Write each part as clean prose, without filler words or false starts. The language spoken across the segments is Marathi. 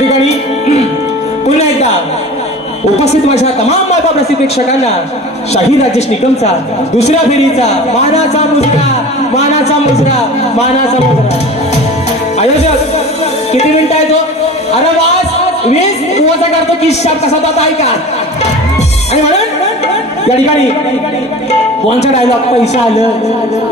ठिकाणी पुन्हा एकदा उपस्थित माझ्या तमाम माता प्रसिद्ध प्रेक्षकांना शाही राजेश निकमचा दुसऱ्या फेरीचा मानाचा मुजरा आयोजक किती मिनिटं आहे तो? अरे वास 20 कुवाचा करतो की शाप कसा होता ऐका. आणि म्हणून या ठिकाणी कोणचा डायलॉग पैसा आलं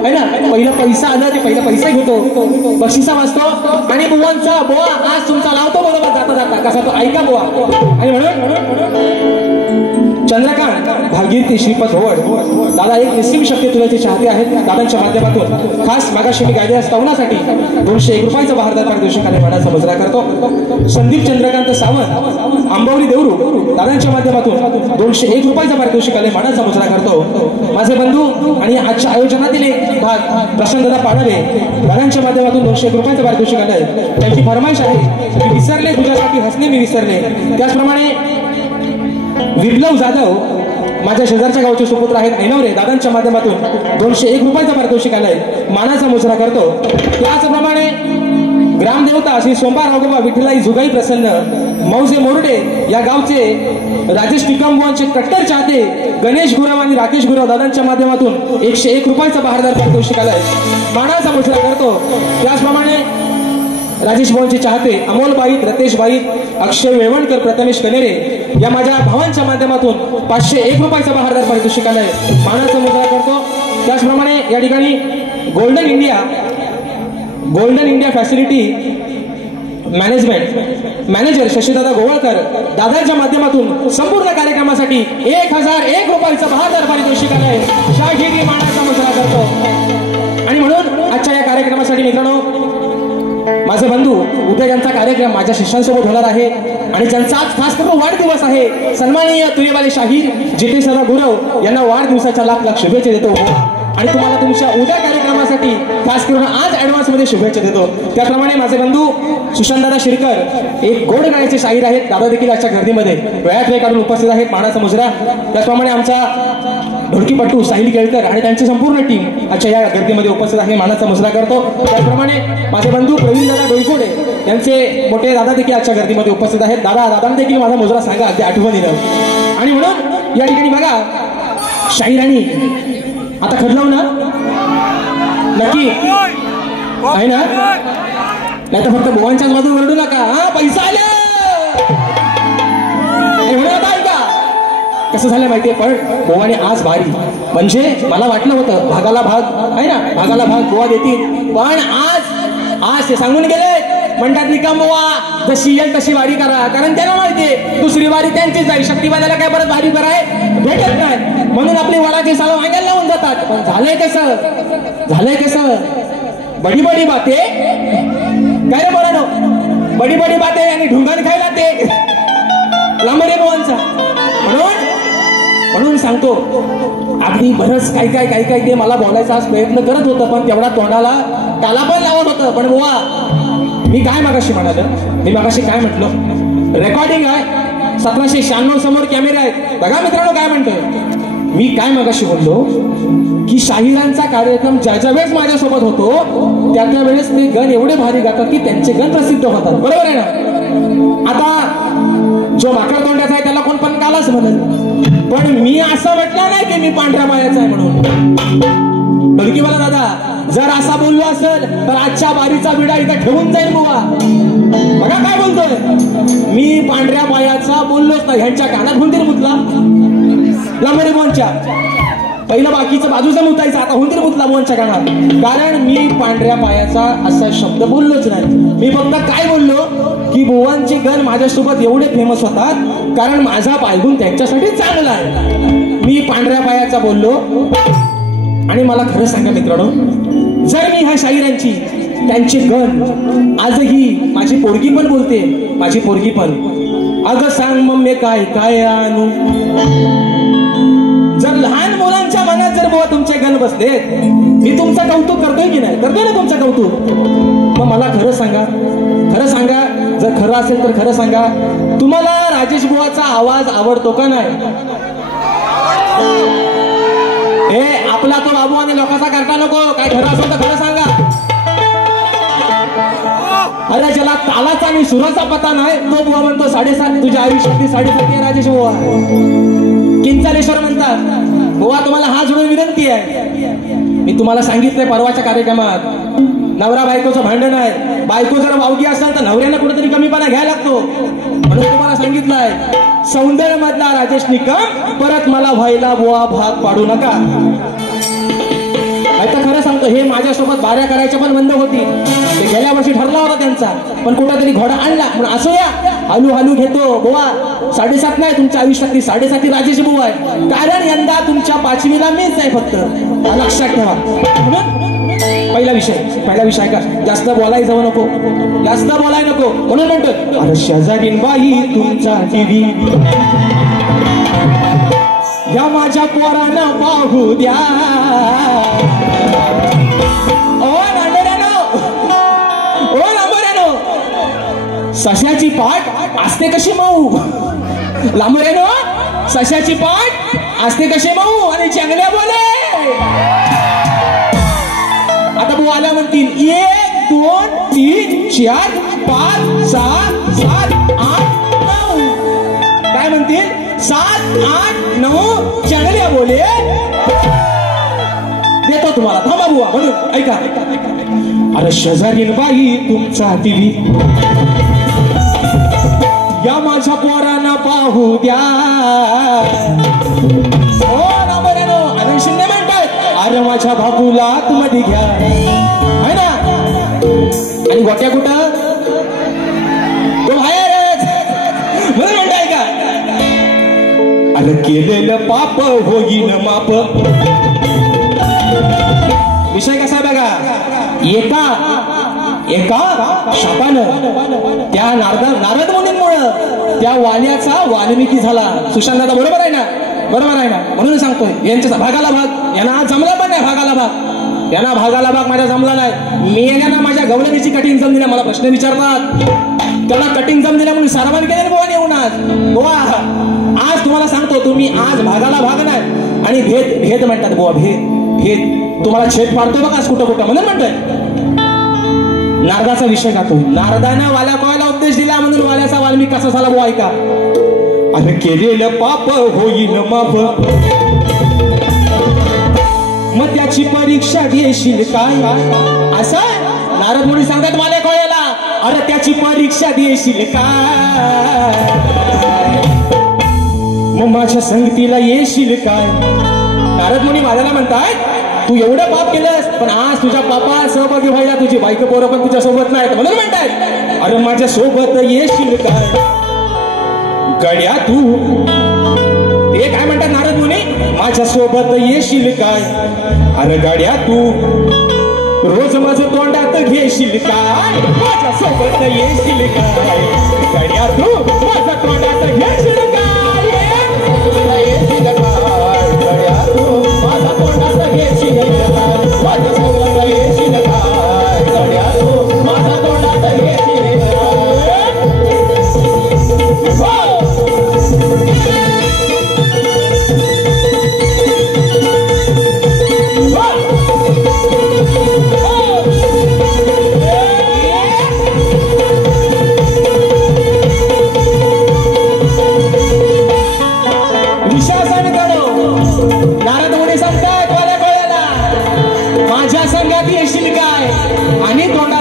है ना, पहिलं पैसा आलं ते पहिलं पैसा घेतो बक्षिसा वाजतो आणि बुवांचा बुवा आज तुमचा लावतो बरोबर जाता जाता कसा तो ऐका बुवा. आणि म्हणून चंद्रकांत भागीरथी श्रीपद होवड दादा एक निस्सीम शक्ती तुल्याचे चाहते आहेत. दादांच्या माध्यमातून खास मागाशी मी गायले तरुणासाठी 201 रुपयाचा बहारदार पारितोषिकाने मानाचा मुजरा करतो. संदीप चंद्रकांत सावंत आंबवली देवरू दादांच्या माध्यमातून 201 रुपयाचा पारितोषिकाने मानाचा मुजरा करतो. माझे बंधू आणि आजच्या आयोजनातील एक भाग प्रशांत दादा पाडवे दादांच्या माध्यमातून 201 रुपयाचा पारितोषिक आलंय. त्यांची फरमाईश आहे की विसरले तुझ्यासाठी हसणे मी विसरले. त्याचप्रमाणे विप्लव जाधव माझ्या शेजारच्या गावचे सुपुत्र आहेत ऐनवरे दादांच्या माध्यमातून 201 रुपयाचा पारितोषिक आलंय मानाचा मुजरा करतो. त्याचप्रमाणे ग्रामदेवता श्री सोमवार राघोबा विठ्ठलाई जुगाई प्रसन्न मौजे मोरडे या गावचे राजेश निकमबुवांचे कट्टर चाहते गणेश गुरव आणि राकेश गुरव दादांच्या माध्यमातून 101 रुपयाचा बहारदार पारितोषिक आलंय मानाचा मुजरा करतो. त्याचप्रमाणे राजेश भाऊंचे चाहते अमोल बाईत रतेश बाईत अक्षय वेवणकर प्रथमेश कनेरे या माझ्या भावांच्या माध्यमातून 501 रुपयाचा बहारदार पारितोषिक आलंय मानाचा मुजरा करतो. त्याचप्रमाणे या ठिकाणी golden India facility management manager Shashidada Gowalkar दादांच्या माध्यमातून संपूर्ण कार्यक्रमासाठी 1001 रुपयाचा बहारदार पारितोषिक आलंय शाहिरी मानाचा मुजरा करतो. आणि म्हणून आजच्या या कार्यक्रमासाठी मित्रांनो माझे बंधू उद्या ज्यांचा कार्यक्रम माझ्या शिष्यांसोबत होणार आहे आणि ज्यांचा आज खास करून वाढदिवस आहे सन्माननीय तुरेवाले शाहीर जितेश दादा गुरव यांना वाढदिवसाच्या लाख शुभेच्छा देतो आणि तुम्हाला तुमच्या उद्या कार्यक्रमासाठी खास करून आज ऍडव्हान्स मध्ये शुभेच्छा देतो. त्याप्रमाणे माझे बंधू सुशांतदादा शिरकर एक गोड गाण्याचे शाहीर आहेत. दादा देखील आजच्या गर्दीमध्ये वेळात वेळ काढून उपस्थित आहेत मानाचा मुजरा. त्याचप्रमाणे आमचा ढोलकीपट्टू साहिल केळकर आणि त्यांची संपूर्ण टीम आजच्या या गर्दीमध्ये उपस्थित आहे मानाचा मुजरा करतो. त्याचप्रमाणे माझे बंधू प्रवीण दादा डोईफोडे यांचे मोठे दादा देखील आजच्या गर्दीमध्ये उपस्थित आहेत. दादांना देखील माझा मुजरा सांगा अगदी आठवणीनं. आणि म्हणून या ठिकाणी बघा शाहिरांनी आता खदलाव ना नक्की आहे ना, नाही तर फक्त बुवांच्याच बाजू ओरडू नका. हा पैसा आले कसं झालं माहितीये पण बुवाने आज भारी म्हणजे मला वाटलं होतं भागाला भाग आहे ना, भागाला भाग बुवा देतील पण आज ते सांगून गेले म्हणतात निकम बुवा जशी येईल तशी वारी करा. कारण त्यांना माहितीये दुसरी वारी त्यांचीच जाईल शक्तिवादाला काय परत वारी कराय भेटत नाही म्हणून आपली वडाची साळ वांग्याला लावून जातात. पण झालंय कसं बडी बडी बाते काय रे बरं बडी बडी बाते आणि ढुंगान खायला ते लांबरे बुवांचा. म्हणून सांगतो अगदी बरंच काय ते मला बोलायचा आज प्रयत्न करत होतं पण तेवढा तोंडाला त्याला पण लावत होतं. पण बुवा मी काय मागाशी काय म्हटलं रेकॉर्डिंग आहे 1796 समोर कॅमेरा आहेत बघा मित्रांनो काय म्हणतोय मी काय मागाशी बोललो की शाहिरांचा कार्यक्रम ज्या वेळेस माझ्यासोबत होतो त्या वेळेस ते गण एवढे भारी गातात की त्यांचे गण प्रसिद्ध होतात. बरोबर आहे ना. आता जो माकड तोंड्याचा आहे त्याला कोण पण कालाच म्हणत पण मी असं म्हटलं नाही की मी पांढऱ्या मायाचा आहे म्हणून. बलकी मला दादा जर असा बोललो असेल तर आजच्या बारीचा विडा इथं ठेवून जाईल बुवा. बघा काय बोलतोय मी पांढऱ्या मायाचा बोललोच नाही. ह्यांच्या कानात हुंदीर मुतला लांबरे बोनच्या पहिलं बाकीचं बाजूचं मुतायचं आता हुंदीर मुतला बोनच्या कानात. कारण मी पांढऱ्या पायाचा असा शब्द बोललोच नाही. मी फक्त काय बोललो की बुवांचे गण माझ्यासोबत एवढे फेमस होतात कारण माझा पायगुण त्यांच्यासाठी चांगला आहे. मी पांढऱ्या पायाचा बोललो. आणि मला खरं सांगा मित्रांनो जर मी ह्या शाहिरांची त्यांचे गण आजही माझी पोरगी पण बोलते माझी पोरगी पण अगं सांग मम्मी काय काय आणू. जर लहान मुलांच्या मनात जर बुवा तुमचे गण बसले मी तुमचं कौतुक करतोय की नाही करतोय ना तुमचं कौतुक. मग मला खरं सांगा जर खरं असेल तर खरं सांगा तुम्हाला राजेश बुवाचा आवाज आवडतो का नाही. हे आपला तो बाबू आणि लोकांचा करता नको काय खरं असेल तर खरं सांगा. अरे ज्याला ज्याला तालाचा आणि सुराचा पता नाही तो बुवा म्हणतो 7.5 तुझ्या आयुष्यातली 7.5 राजेश बुवा. किंचालेश्वर म्हणतात बुवा तुम्हाला हात जोडून विनंती आहे. मी तुम्हाला सांगितलंय परवाच्या कार्यक्रमात नवरा बायकोचं भांडण आहे. बायको जर वावगी असेल तर नवऱ्याला कुठेतरी कमीपणा घ्यायला लागतो. म्हणून तुम्हाला सांगितलंय सौंदर्य मधला राजेश निकम परत मला व्हायला बुवा भाग पाडू नका. आता खरं सांगतो हे माझ्यासोबत बाऱ्या करायच्या पण बंद होती. ते गेल्या वर्षी ठरला होता त्यांचा पण कुठेतरी घोडा आणला म्हणून असू या हलू हलू घेतो बुवा. 7.5 नाही तुमच्या आयुष्यातली 7.5 राजेश बुवा आहे. कारण यंदा तुमच्या 5वीला मीच आहे फक्त लक्षात ठेवा. पहिला विषय का जास्त बोलायला जाऊ नको म्हणून म्हणतो अरे शेजारीन बाई तुमचा टीव्ही या माझ्या पोरानं पाहू द्या. सशाची पाठ असते कशी मऊ लांबऱ्यानो. सशाची पाठ असते कशी मऊ आणि चांगल्या बोले. आता बोला म्हणतील 1 2 3 4 5 6 7 8 9 काय म्हणतील 7 8 9 चांगल्या बोले देतो तुम्हाला. थांबा बुवा म्हणून ऐका. अरे शेजारीन बाई तुमचा टीव्ही या माझ्या पोरांना पाहू द्या. हो ना बरं अरे शिंदे म्हणतात अरे माझ्या बाबूला आतमध्ये घ्या है ना. आणि गोट्या कुठं तो बाहेरच म्हणून म्हणताय का अरे केलेलं पाप होईन माप. विषय कसा बघा एका शापानं त्या नारद मुनींमुळं त्या वाल्याचा वाल्मिकी झाला. सुशांत दादा बरोबर आहे ना म्हणून सांगतोय यांच्या भागाला भाग यांना आज जमला पण नाही. भागाला भाग माझ्या जमला नाही. मी यांना माझ्या गवळणीची कटिंग जम दिल्या. मला प्रश्न विचारतात त्याला कटिंग जम दिल्या म्हणून सारवान केले बुवा येऊन आज तुम्हाला सांगतो तुम्ही आज भागाला भाग नाही आणि भेद म्हणतात बुवा. भेद तुम्हाला छेद पाडतो बघा कुठं म्हणून म्हणतोय. नारदाचा विषय का तो नारदानं वाल्या कोणाला उपदेश दिला म्हणून वाल्याचा वाल्मिक कसा झाला बुवा ऐका. अरे केलेलं पाप होईन माप मग त्याची परीक्षा देशील काय. असं नारद मुनी सांगतात वाल्या कोणाला अरे त्याची परीक्षा देशील काय. मग माझ्या संगतीला येशील काय. नारद मुनी माझ्याला म्हणतात तू एवढं पाप केलंस पण आज तुझ्या पापा सहभागी व्हायला तुझी बायको पोरं पण तुझ्या सोबत नाहीत म्हणून म्हणतायत अरे माझ्या सोबत येशील काय. गड्या तू ते काय म्हणतात नारद मुनी माझ्या सोबत येशील काय. अरे गड्या तू रोज माझं तोंडात घेशील काय. माझ्या सोबत येशील काय. गड्या तू माझं तोंडात घेशील काय. येशील काय. गड्या तू माझा तोंडात घेशील काय. माझ्या सोबत येशील काय. गड्या तू माझा तोंडात घेशील काय.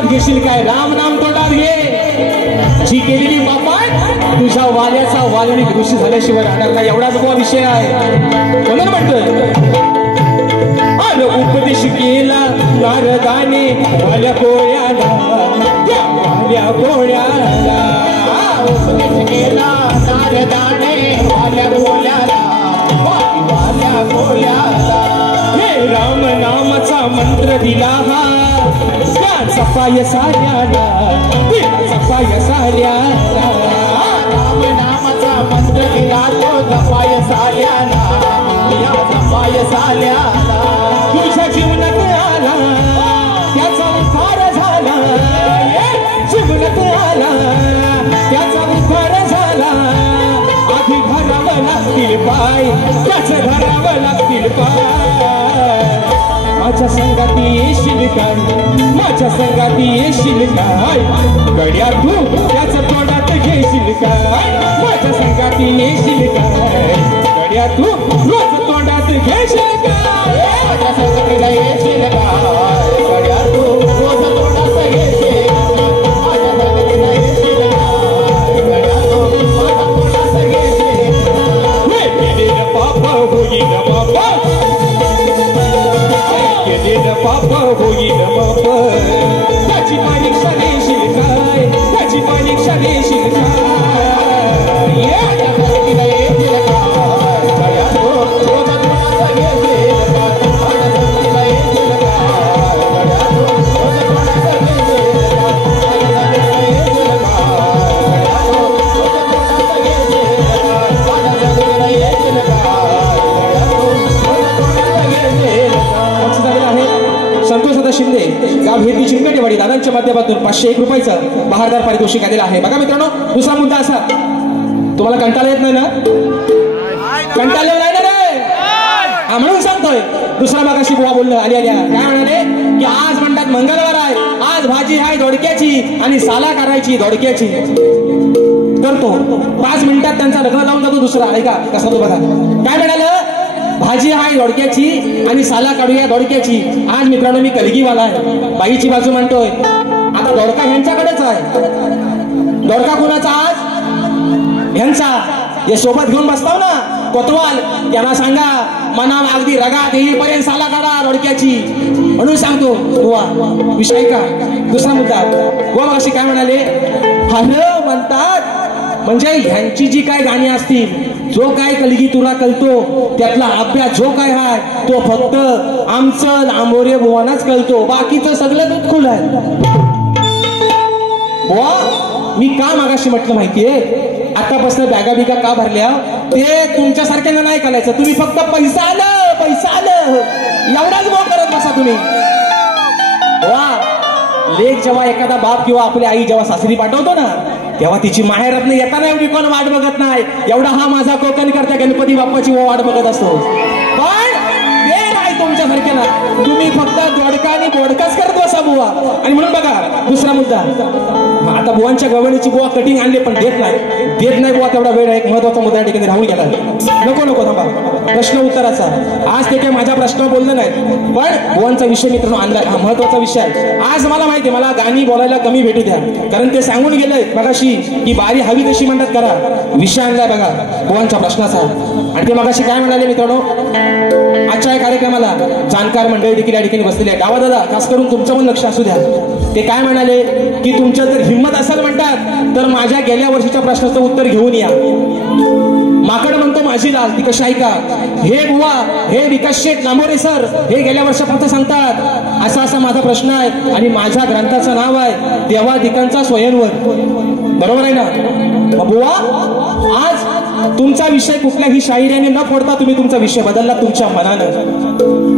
घेशील काय. राम नाम तोंडात घे. जी केलेली पाप तुझ्या वाल्याचा वाल्मिक ऋषी झाल्याशिवाय राहणार नाही एवढाच बुवा विषय आहे. म्हणून म्हणतोय अरे उपदेश केला नारदाने वाल्या कोळ्याला. वाल्या कोळ्याला उपदेश केला नारदाने वाल्या कोळ्याला. वाल्या कोळ्याला हे राम नामाचा मंत्र दिला हा सफाय साऱ्याला. सफाय साऱ्याला राम नामाचा मंत्र दिला तो सफाय साऱ्याला. सफाय साऱ्याला तुझ्या जीवनात आला त्याचा उद्धार झाला. जीवनात आला त्याचा उद्धार झाला. आधी धरावं लागतील पाय त्याचं धरावं लागतील पाय. माझ्या संगाती येशील काय, माझ्या संगाती येशील काय, गड्या तू त्याच तोंडात घेशील काय, माझ्या संगाती येशील काय, गड्या तू रोज तोंडात घेशील काय, माझ्या संगातीला येशील काय, गड्या तू रोज तोंडात घेशील, माझ्या संगातीला येशील काय, गड्या तू रोज तोंडात घेशील, केलेलं पाप होईल माप, केलेलं पाप होईल माप, त्याची परीक्षा देशील काय, त्याची परीक्षा देशील काय, माझ्या संगतीला येशील काय, गड्या तू रोज तोंडात घेशील काय, माझ्या संगतीला येशील काय, गड्या तू रोज तोंडात घेशील काय, माझ्या संगतीला येशील काय, गड्या तू रोज तोंडात घेशील काय, माझ्या संगतीला येशील काय, गड्या तू रोज तोंडात घेशील काय. संतोष दादा शिंदे गाव हेरती चिंकटेवाडी दादांच्या माध्यमातून 501 रुपयाचं बहारदार पारितोषिक आलेलं आहे. बघा मित्रांनो, दुसरा मुद्दा असा, तुम्हाला कंटाळा येत नाही ना, कंटाळा नाही ना रे, हा म्हणून सांगतोय. दुसरा मागाशी बुवा बोललं आल्या काय म्हणाले की आज म्हणतात मंगळवार आहे, आज भाजी आहे दोडक्याची आणि साला करायची दोडक्याची, करतो 5 मिनिटात त्यांचा ढकला लावून जातो दुसरा. ऐका कसा तो बघा काय म्हणालं, भाजी आहे दोडक्याची आणि साला काढूया दोडक्याची. आज मित्रांनो मी कलगीवाला आहे, बाईची बाजू म्हणतोय, आता दोडका ह्यांच्याकडेच आहे, दोडका कुणाचा आज ह्यांचा, हे सोबत घेऊन बसताव ना कोतवाल, त्यांना सांगा मना अगदी रगात येईपर्यंत साला काढा दोडक्याची, म्हणून सांगतो बुवा विषय का. दुसरा मुद्दा बुवा मग अशी काय म्हणाले, हर म्हणतात म्हणजे ह्यांची जी काय गाणी असतील, जो काय कलगी तुला कळतो त्यातला अभ्यास जो काय आहे तो फक्त आमचं आंबोरे बुवानाच कळतो, बाकीचं सगळं दूध खुलं आहे. बुवा मी का मागाशी म्हटलं माहितीये, आतापासून बॅगा बिगा का भरल्या ते तुमच्यासारख्यांना नाही कळायचं, तुम्ही फक्त पैसा आलं एवढाच बुवा करत बसा तुम्ही. बुवा लेक जेव्हा एखादा बाप किंवा आपली आई जेव्हा सासरी पाठवतो ना, तेव्हा तिची माहेरातनं येताना एवढी कोण वाट बघत नाही, एवढा हा माझा कोकण करता गणपती बाप्पाची वाट बघत असतो. पण ते नाही तुमच्यासारख्याला, तुम्ही फक्त दोडका आणि बोडकाच करत बसा बुवा. आणि म्हणून बघा दुसरा मुद्दा, आता बुवांच्या गवळीची बुवा कटिंग आणले पण देत नाही बुवा, तेवढा वेळ एक महत्वाचा मुद्दा या ठिकाणी राहून गेला. नको थांबा, प्रश्न उत्तराचा. आज ते काही माझ्या प्रश्न बोललं नाही, पण बुवांचा विषय मित्रांनो आणलाय, हा महत्वाचा विषय आहे. आज मला माहिती आहे, मला गाणी बोलायला कमी भेटू द्या, कारण ते सांगून गेलंय मगाशी की बारी हवी तशी म्हणतात करा. विषय आणलाय बघा बुवांच्या प्रश्नाचा, आणि ते मगाशी काय म्हणाले मित्रांनो, आजच्या या कार्यक्रमाला जाणकार मंडळी देखील या ठिकाणी बसलेले आहे. डावा दादा खास करून तुमचं पण लक्ष असू द्या. ते काय म्हणाले की तुमच्या जर हिंमत असेल म्हणतात तर माझ्या गेल्या वर्षीच्या प्रश्नाचं उत्तर घेऊन या. माकड म्हणतो माझी लाल, ती कशी ऐका, हे बुवा हे विकास शेठ नामोरे सर हे गेल्या वर्षापर्यंत सांगतात असा माझा प्रश्न आहे आणि माझ्या ग्रंथाचं नाव आहे देवादिकांचा स्वयंवर, बरोबर आहे ना. बुवा आज तुमचा विषय कुठल्याही शाहिराने न फोडता तुम्ही तुमचा विषय बदलला तुमच्या मनानं.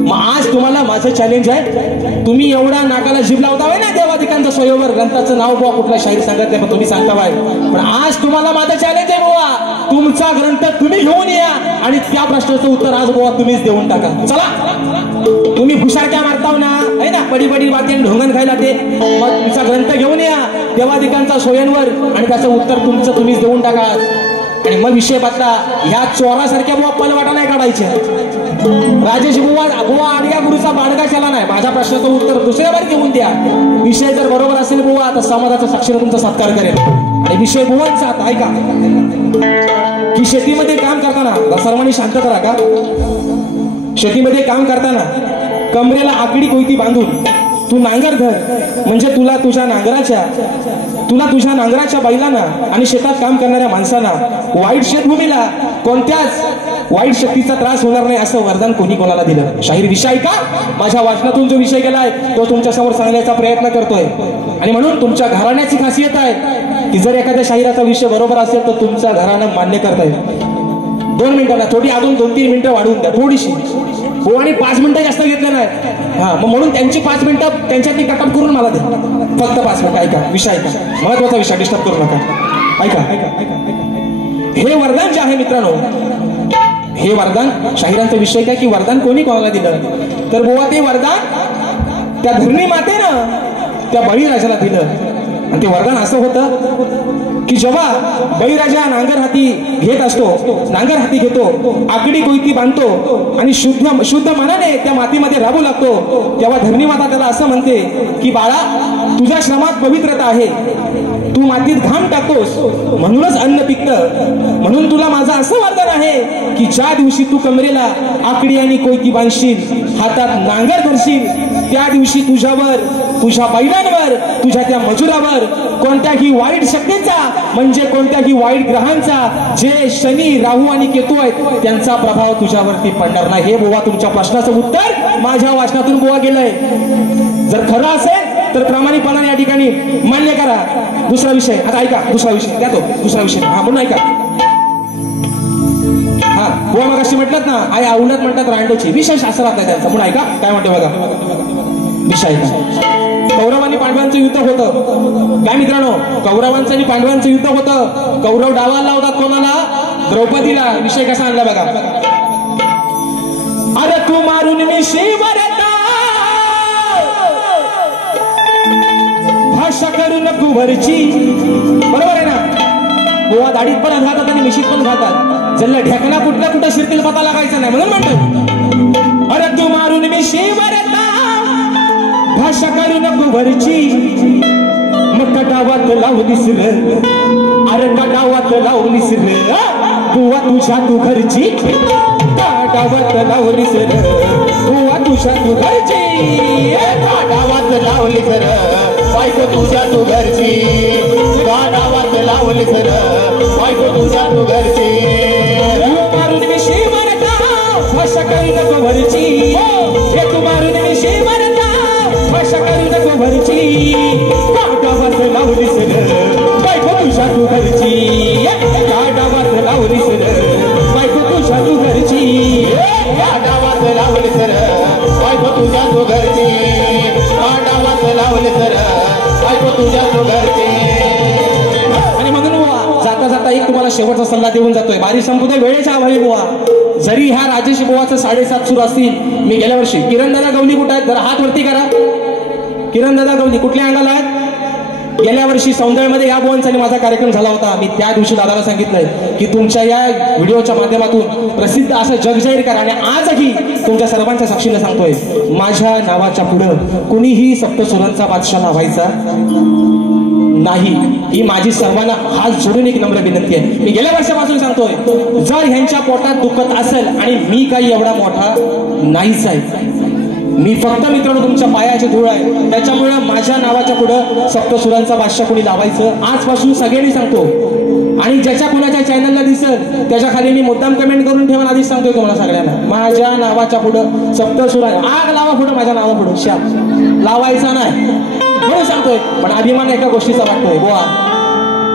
मग आज तुम्हाला माझं चॅलेंज आहे, तुम्ही एवढा नाकाला जीभ लावताय ना देवादिकांचा स्वयंवर, ग्रंथाचं नाव बुवा कुठला शाहीर सांगत नाही पण तुम्ही सांगताय, पण आज तुम्हाला माझं चॅलेंज आहे बुवा, तुमचा ग्रंथ तुम्ही घेऊन या आणि त्या प्रश्नाचं उत्तर आज बुवा तुम्हीच देऊन टाका. चला तुम्ही हुशारक्या मारताव ना है ना, बडी बडी बातें ढोंगण खायला ते, मग तुमचा ग्रंथ घेऊन या देवादिकांचा स्वयंवर आणि त्याचं उत्तर तुमचं तुम्हीच देऊन टाका. आणि मग विषय बदला, ह्या चोरासारख्या बुवा पलवाटा नाही काढायचे. राजेश बुवा आडग्या गुरुचा बाडगा केला नाही, माझ्या प्रश्नाचं उत्तर दुसऱ्या बार घेऊन द्या. विषय जर बरोबर असेल बुवा तर समाजाचा साक्षीने तुमचा सत्कार करेल. आणि विषय बुवांचा ऐका की शेतीमध्ये काम करताना सर्वांनी शांत करा का, शेतीमध्ये काम करताना कमरेला आकडी कोयती बांधून तू नांगर धर, म्हणजे तुला तुझ्या नांगराच्या बैलांना आणि शेतात काम करणाऱ्या माणसांना वाईट शेतभूमीला कोणत्याच वाईट शक्तीचा त्रास होणार नाही असं वरदान कोणी कोणाला दिलं. शाहीर विषय का माझ्या वाचनातून जो विषय गेलाय तो तुमच्या समोर सांगण्याचा प्रयत्न करतोय. आणि म्हणून तुमच्या घराण्याची खासियत आहे की जर एखाद्या शाहिराचा विषय बरोबर असेल तर तुमच्या घरानं मान्य करताय. 2 मिनिटांना थोडी अजून 2-3 मिनिटं वाढवून द्या थोडीशी, हो आणि 5 मिनिटं जास्त घेतलं नाही. हा मग म्हणून त्यांची 5 मिनिटं त्यांच्यातली कटअप करून मला द्या, फक्त 5 मिनिटं. ऐका विषय, ऐका महत्वाचा विषय, डिस्टर्ब करू नका. ऐका हे वरदान जे आहे मित्रांनो, हे वरदान शाहिरांचा विषय काय की वरदान कोणी कोणाला दिलं तर बुवा ते वरदान त्या धरणी मातेनं त्या बळीराजाला दिलं आणि ते वरदान असं होतं की जेव्हा बळीराजा नांगर हाती घेत असतो नांगर हाती घेतो आकडी कोयती बांधतो आणि शुद्ध मनाने त्या मातीमध्ये राबू लागतो तेव्हा धरणी माता त्याला असं म्हणते की बाळा तुझ्या श्रमात पवित्रता आहे तू मातीत घाम टाकतोस म्हणूनच अन्न पिकतं म्हणून तुला माझं असं वरदान आहे की ज्या दिवशी तू कमरेला आकडी आणि कोयती बांधशील हातात नांगर धरशील त्या दिवशी तुझ्यावर तुझ्या बैलांवर तुझ्या त्या मजुरावर कोणत्याही वाईट शक्तीचा म्हणजे कोणत्याही वाईट ग्रहांचा जे शनी राहू आणि केतू आहेत त्यांचा प्रभाव तुझ्यावरती पडणार नाही हे बुवा तुमच्या प्रश्नाचं उत्तर माझ्या वाचनातून बुवा गेलंय जर खरं असेल तर प्रामाणिकपणाने या ठिकाणी मान्य करा दुसरा विषय आता ऐका दुसरा विषय द्या तो दुसरा विषय हा म्हणून ऐका हा बुवा मग अशी म्हटलं ना आई आवडत म्हणतात रांडोची विशेष असं राहत त्यांचा म्हणून ऐका काय म्हणते बघा विषय कौरव आणि पांडवांचं युद्ध होतं काय मित्रांनो कौरवांचं आणि पांडवांचं युद्ध होतं कौरव डावाला लावतात कोणाला द्रौपदीला विषय कसा आणला बघा अरे तू मारून मी शिवरता भाषा करू नको भरची बरोबर आहे ना बुवा दाढीत पण घालतात आणि मिशीत पण घालतात ज्यांना ढेकणा कुठल्या कुठं शिरतील पता लागायचा नाही म्हणून म्हणतो अरे तू मारून मी शिवरता भाषा करू नको भरची मग कटावात लावलीस र अरे कटावात लावलीस र बुवा तुझ्या तू घरची कटावात लावलीस र बुवा तुझ्या तू घरची कटावात लावलीस र बायको तुझ्या तू घरची कटावात लावलीस र बायको तुझ्या तू घरची मारून मी शिवरता भाषा करू नको भरची हे तू मारून मी शिवरता भाषा करू नको भरची काटावात लावलीस र बायको तुझ्या तू घरची काटावात लावलीस र बायको तुझ्या तू घरची काटावात लावलीस र बायको तुझ्या तू घरची काटावात लावलीस र बायको तुझ्या तू घरची आणि म्हणून बुवा जाता जाता एक तुम्हाला शेवटचा सल्ला देऊन जातोय बारी संपूदय वेळेच्या अभावी बुवा जरी ह्या राजेश बुवाचं 7:30 सुरू असतील मी गेल्या वर्षी किरण दादा गवली कुठे आहेत जरा हात वरती करा किरण दादा गवली कुठल्या अंगाला आहेत गेल्या वर्षी सौंदर्यमध्ये या बुवांचा माझा कार्यक्रम झाला होता मी त्या दिवशी दादाला सांगितलंय की तुमच्या या व्हिडिओच्या माध्यमातून प्रसिद्ध असं जग जाहीर करा आणि आजही तुमच्या सर्वांच्या साक्षीने सांगतोय माझ्या नावाच्या पुढं कुणीही सप्तसुरांचा बादशाह व्हायचा नाही ही माझी सर्वांना हात जोडून एक नम्र विनंती आहे मी गेल्या वर्षापासून सांगतोय जर ह्यांच्या पोटात दुखत असेल आणि मी काही एवढा मोठा नाहीच आहे मी फक्त मित्रांनो तुमच्या पायाचे धूळ आहे त्याच्यामुळे माझ्या नावाच्या पुढं सप्तसुरांचा बादशाह कोणी लावायचं आजपासून सगळ्यांनी सांगतो आणि ज्याच्या कुणाच्या चॅनलला दिसेल त्याच्या खाली मी मुद्दाम कमेंट करून ठेवून आधीच सांगतोय तुम्हाला सगळ्यांना माझ्या नावाच्या पुढं सप्तसुरा आग लावा पुढं माझ्या नावा पुढं शाप लावायचा नाही म्हणून सांगतोय पण अभिमान एका गोष्टीचा वाटतोय बुवा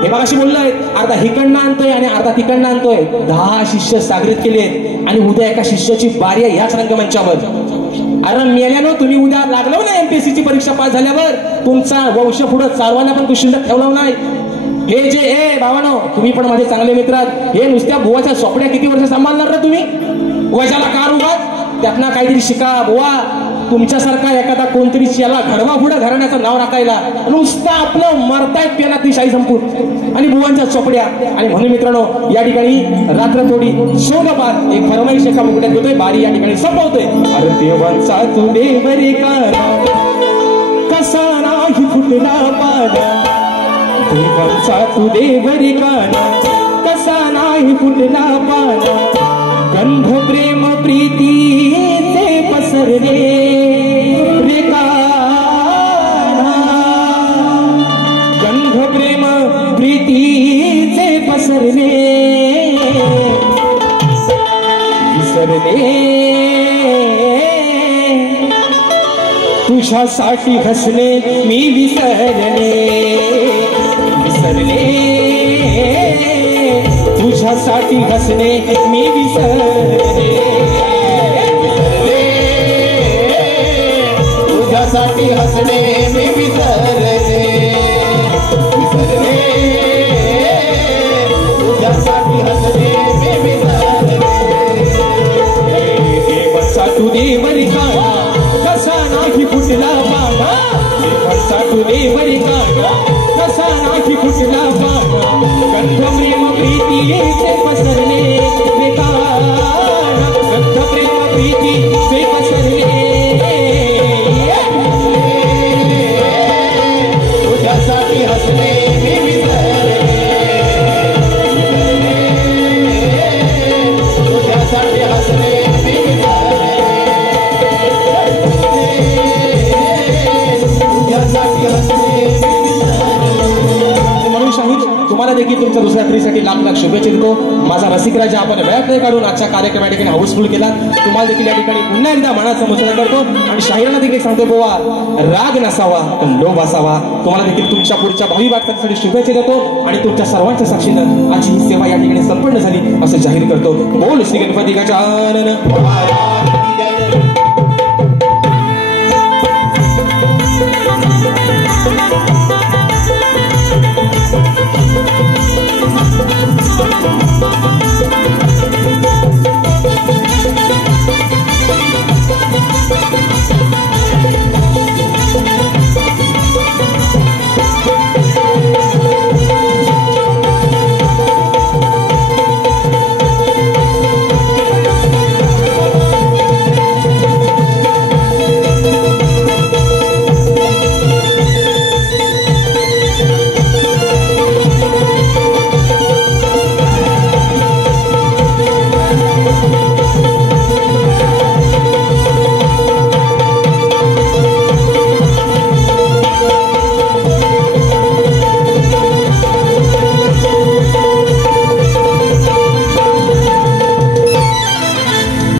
हे बघ अशी बोललोय अर्धा हिकडनं आणतोय आणि अर्धा तिकडनं आणतोय 10 शिष्य सागरित केले आणि उद्या एका शिष्याची बारी आहे याच रंगमंचावर अरे मेल्यानो तुम्ही उद्या लागलो ना एमपीएससी ची परीक्षा पास झाल्यावर तुमचा वंश पुढे चालवायला पण तू शिल्लक ठेवला नाही हे जे ए भावानो तुम्ही पण माझे चांगले मित्र आहात हे नुसत्या बुवाच्या सोपड्या किती वर्ष सांभाळणार ना तुम्ही वजाला कार उगाच त्यातनं काहीतरी शिका बुवा तुमच्यासारखा एखादा कोणतरी याला घडवा पुढे घराण्याचं नाव राखायला नुसतं आपलं मरतायत पेना ती शाही संपून आणि बुवांच्या चोपड्या आणि म्हणून मित्रांनो या ठिकाणी रात्र थोडी सोंगपात एक फरमाईश एका मुकड्यात देतोय बारी या ठिकाणी संपवतोय अरे देवांचा तू देवरे काना कसा नाही फुटला पाना देवांचा तू देवरे काना कसा नाही फुटला पाना गंध प्रेम प्रीतीचे पसरले रे कान्हा गंध प्रेम प्रीतीचे पसरले विसरले तुझ्यासाठी हसले मी विसरले विसरले तुझ्यासाठी हसणे मी विसरले तुझ्यासाठी हसणे मी विसरले विसरले तुझ्यासाठी हसणे मी विसरले तुले बरी काढा कसा नाही फुटला पाना कंठ प्रेम प्रीतीचे पसरले बेकाना कंठ प्रेम प्रीतीचे पसरले तुझ्यासाठी हसले मी विसरले तुझ्यासाठी हसले मी विसरले तुझ्यासाठी हसले म्हणून शाहीर तुम्हाला देखील तुमच्या दुसऱ्या फ्रीसाठी लाख लाख शुभेच्छा देतो. माझा रसिकराजा आपण वेळात नाही काढून आजच्या कार्यक्रम या ठिकाणी हाऊसफुल केला. तुम्हाला देखील या ठिकाणी पुन्हा एकदा मनाचा मुजरा करतो आणि शाहिरांना देखील सांगतो बोवा राग नसावा पण लोभ असावा. तुम्हाला देखील तुमच्या पुढच्या भावी वाटचालीसाठी शुभेच्छा देतो आणि तुमच्या सर्वांच्या साक्षीनं आजची ही सेवा या ठिकाणी संपन्न झाली असं जाहीर करतो. बोल श्री गणपती गजानन.